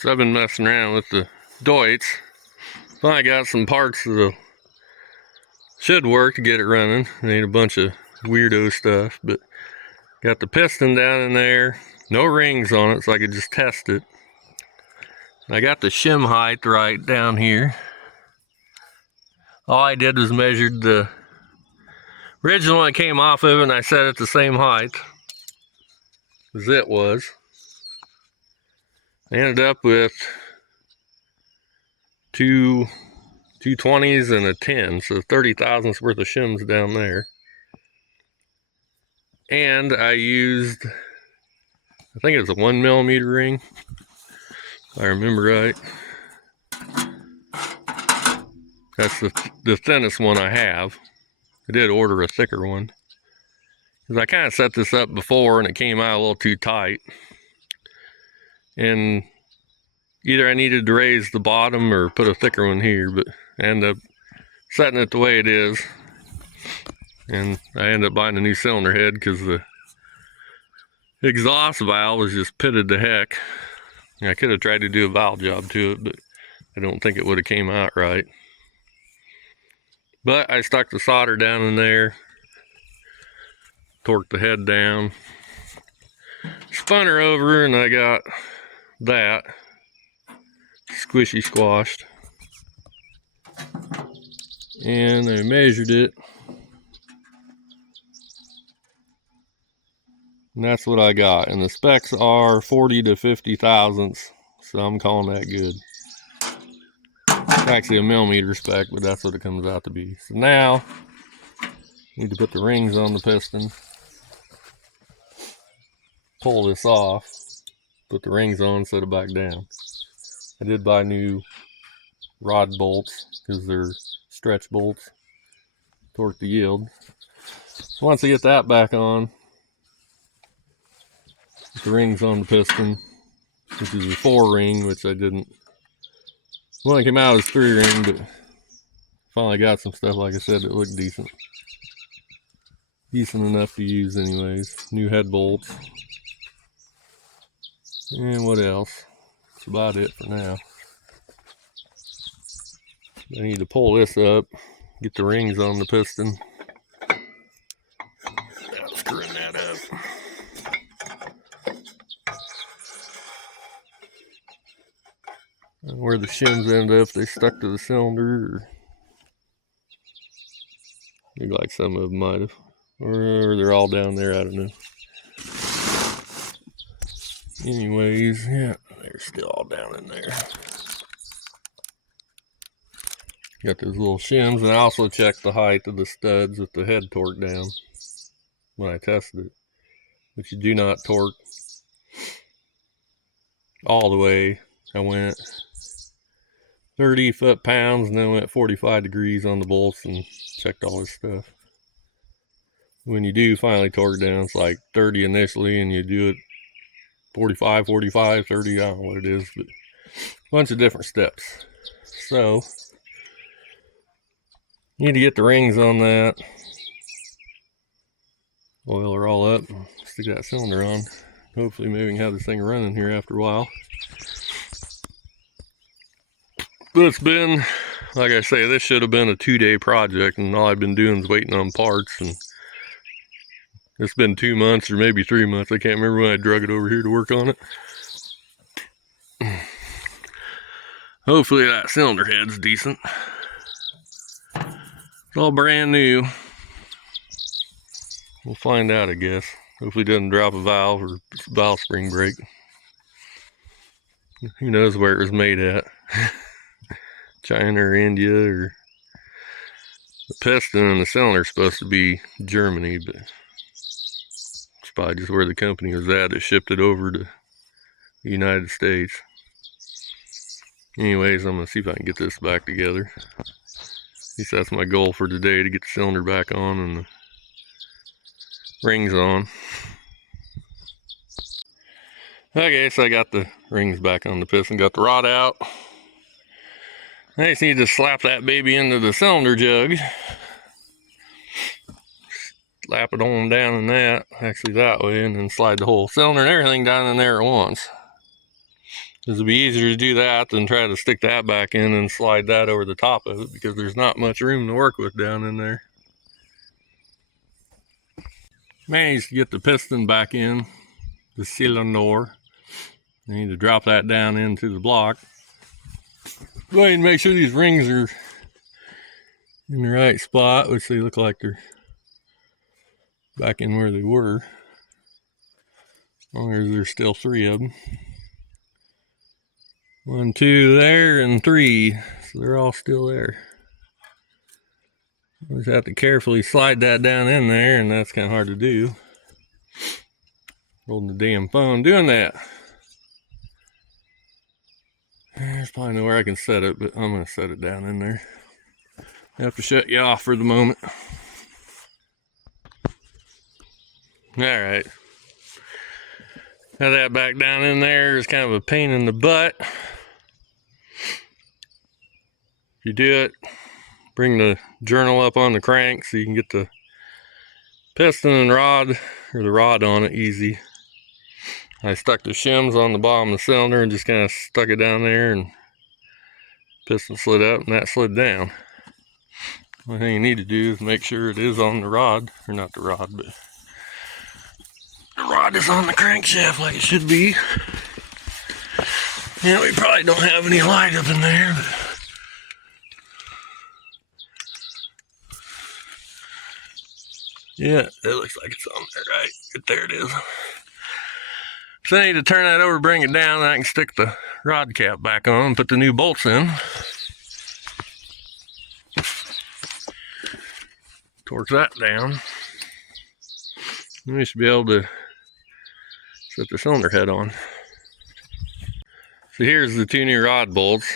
So I've been messing around with the DEUTZ. Finally got some parts that should work to get it running. I need a bunch of weirdo stuff, but got the piston down in there. No rings on it, so I could just test it. I got the shim height right down here. All I did was measured the original one that came off of it, and I set it the same height as it was. I ended up with two 220s and a 10, so 30 thousandths worth of shims down there. And I used, I think it was a 1mm ring, if I remember right. That's the thinnest one I have. I did order a thicker one, because I kind of set this up before and it came out a little too tight. And either I needed to raise the bottom or put a thicker one here, but I ended up setting it the way it is. And I ended up buying a new cylinder head because the exhaust valve was just pitted to heck. I could have tried to do a valve job to it, but I don't think it would have came out right. But I stuck the solder down in there, torqued the head down, spun her over, and I got that squishy squashed. And I measured it, and that's what I got. And the specs are 40 to 50 thousandths, so I'm calling that good. It's actually a millimeter spec, but that's what it comes out to be. So now, need to put the rings on the piston, pull this off, put the rings on, set it back down. I did buy new rod bolts because they're stretch bolts, torque the yield. So once I get that back on, put the rings on the piston, which is a 4-ring, which I didn't. When it came out, it was 3-ring, but finally got some stuff, like I said, that looked decent. Decent enough to use anyways. New head bolts. And what else? That's about it for now. I need to pull this up, get the rings on the piston. Now screwing that up. And where the shims end up, they stuck to the cylinder. Look like some of them might have. Or they're all down there, I don't know. Anyways, yeah, they're still all down in there. Got those little shims, and I also checked the height of the studs with the head torque down when I tested it. But you do not torque all the way. I went 30 foot-pounds and then went 45 degrees on the bolts and checked all this stuff. When you do finally torque down, it's like 30 initially, and you do it 45, 45, 30, I don't know what it is, but a bunch of different steps. So, need to get the rings on that. Oil her all up, stick that cylinder on. Hopefully maybe we can have this thing running here after a while. But it's been, like I say, this should have been a 2-day project, and all I've been doing is waiting on parts, and it's been 2 months or maybe 3 months. I can't remember when I drug it over here to work on it. Hopefully that cylinder head's decent. It's all brand new. We'll find out, I guess. Hopefully it doesn't drop a valve or valve spring break. Who knows where it was made at. China or India, or the piston and the cylinder are supposed to be Germany, but it's probably just where the company was at that shipped it over to the United States. Anyways, I'm going to see if I can get this back together. At least that's my goal for today, to get the cylinder back on and the rings on. Okay, so I got the rings back on the piston, got the rod out. I just need to slap that baby into the cylinder jug. Slap it on down in that, actually that way, and then slide the whole cylinder and everything down in there at once. It'd be easier to do that than try to stick that back in and slide that over the top of it, because there's not much room to work with down in there. Managed to get the piston back in, the cylinder. I need to drop that down into the block. Go ahead and make sure these rings are in the right spot, which they look like they're back in where they were. As long as there's still 3 of them. 1, 2 there, and 3. So they're all still there. I just have to carefully slide that down in there, and that's kind of hard to do. Holding the damn phone doing that. There's probably nowhere I can set it, but I'm going to set it down in there. I have to shut you off for the moment. Alright. Now that back down in there is kind of a pain in the butt. If you do it, bring the journal up on the crank so you can get the piston and rod, or the rod on it easy. I stuck the shims on the bottom of the cylinder and just kind of stuck it down there, and piston slid up and that slid down. One thing you need to do is make sure it is on the rod, or not the rod, but the rod is on the crankshaft like it should be. Yeah, we probably don't have any light up in there, but yeah, it looks like it's on there, right? There it is. So I need to turn that over, bring it down, and I can stick the rod cap back on and put the new bolts in. Torque that down. And we should be able to set the cylinder head on. So here's the 2 new rod bolts.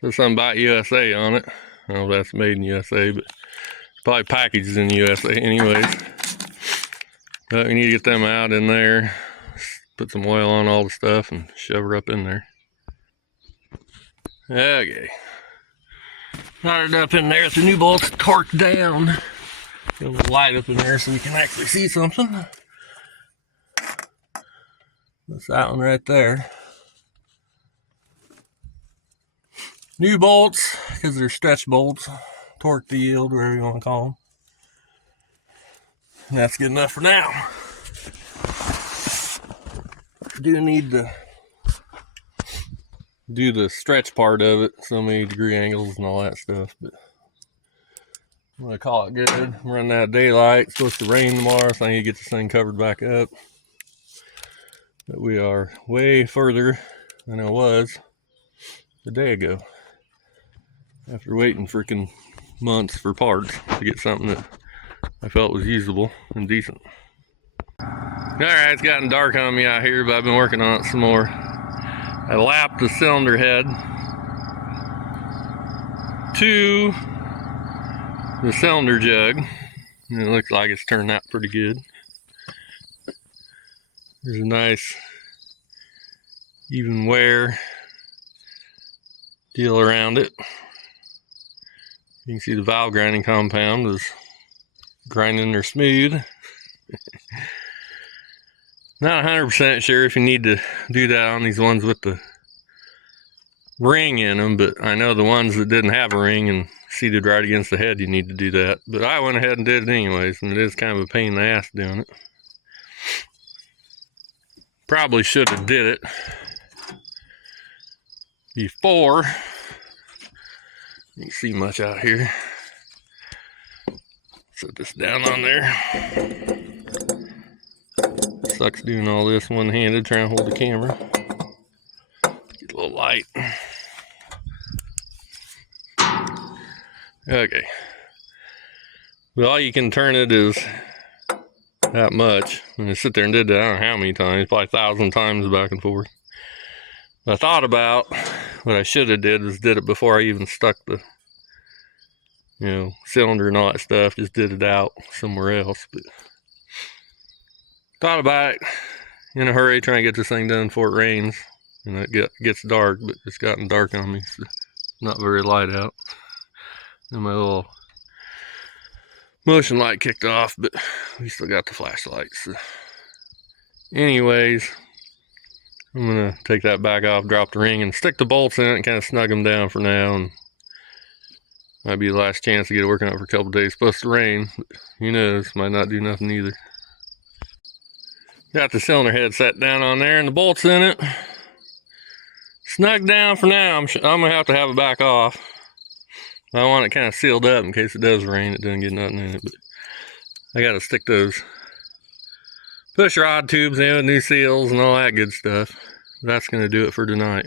There's something about USA on it. I don't know if that's made in USA, but it's probably packaged in the USA anyways. But we need to get them out in there, put some oil on all the stuff, and shove her up in there. Okay. Got it up in there with the new bolts torqued down. Get a little light up in there so we can actually see something. That's that one right there. New bolts, because they're stretch bolts. Torque to yield, whatever you want to call them. And that's good enough for now. Do need to do the stretch part of it, so many degree angles and all that stuff, but I'm gonna call it good. Run that daylight. It's supposed to rain tomorrow, so I need to get this thing covered back up. But we are way further than I was a day ago, after waiting freaking months for parts to get something that I felt was usable and decent. Alright, it's gotten dark on me out here, but I've been working on it some more. I lapped the cylinder head to the cylinder jug, and it looks like it's turned out pretty good. There's a nice even wear deal around it. You can see the valve grinding compound is grinding there smooth. Not 100% sure if you need to do that on these ones with the ring in them, but I know the ones that didn't have a ring and seated right against the head, you need to do that. But I went ahead and did it anyways, and it is kind of a pain in the ass doing it. Probably should have did it before. You can see much out here. Set this down on there. Sucks doing all this one-handed, trying to hold the camera. Get a little light. Okay. Well, all you can turn it is that much. And I sit there and did that I don't know how many times, probably 1,000 times back and forth. But I thought about what I should have did was did it before I even stuck the cylinder and all that stuff. Just did it out somewhere else. But thought about it in a hurry, trying to get this thing done before it rains. And it gets dark, but it's gotten dark on me, so not very light out. And my little motion light kicked off, but we still got the flashlight. So anyways, I'm gonna take that back off, drop the ring, and stick the bolts in it and kind of snug them down for now. And might be the last chance to get it working out for a couple days. It's supposed to rain, but who knows? Might not do nothing either. Got the cylinder head set down on there and the bolts in it. Snug down for now. I'm gonna have to have it back off. I want it kind of sealed up in case it does rain. It doesn't get nothing in it, but I gotta stick those push rod tubes in with new seals and all that good stuff. That's gonna do it for tonight.